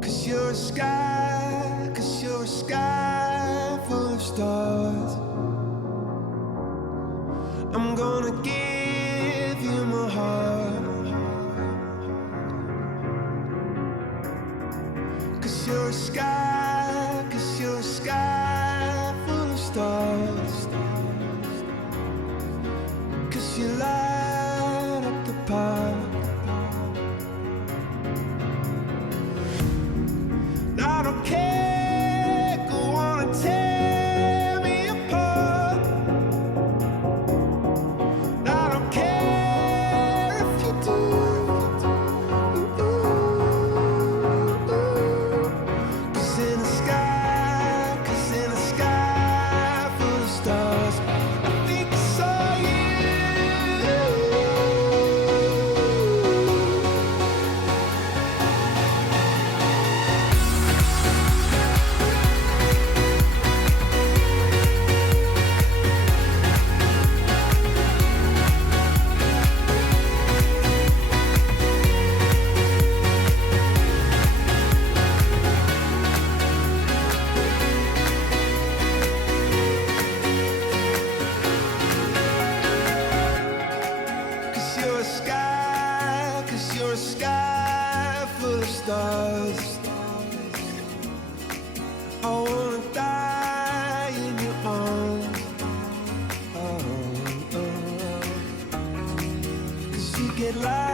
'Cause you're a sky, 'cause you're a sky full of stars. I'm gonna give you my heart. 'Cause you're a sky, 'cause you're a sky full of stars. 'Cause you light up the park. I don't care, go on and tear me apart. I don't care if you do. 'Cause in the sky, 'cause in the sky full of stars, I think I saw you. You're a sky full of stars. I wanna die in your arms. Oh, oh, oh. 'Cause you get lost.